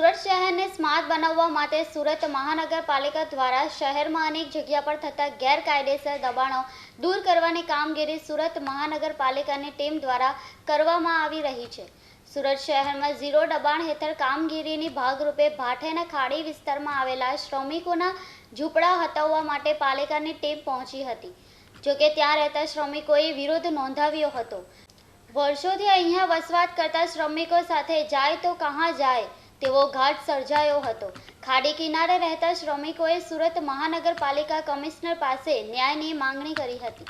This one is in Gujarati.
સુરત શહેરને સ્માર્ટ બનાવવા માટે સુરત મહાનગરપાલિકા દ્વારા શહેરમાં અનેક જગ્યા પર થતા ગેરકાયદેસર દબાણો દૂર કરવાની કામગીરી સુરત મહાનગરપાલિકાની ટીમ દ્વારા કરવામાં આવી રહી છે। સુરત શહેરમાં ઝીરો દબાણ હેઠળ કામગીરીની ભાગરૂપે ભાટેના ખાડી વિસ્તારમાં આવેલા શ્રમિકોના ઝૂંપડા હટાવવા માટે પાલિકાની ટીમ પહોંચી હતી। જોકે ત્યાં રહેતા શ્રમિકોએ વિરોધ નોંધાવ્યો હતો। વર્ષોથી અહીંયા વસવાટ કરતા શ્રમિકો સાથે જાય તો કહાં જાય તેવો ઘાટ સર્જાયો હતો। ખાડી કિનારે રહેતા શ્રમિકોએ સુરત મહાનગરપાલિકા કમિશનર પાસે ન્યાયની માંગણી કરી હતી।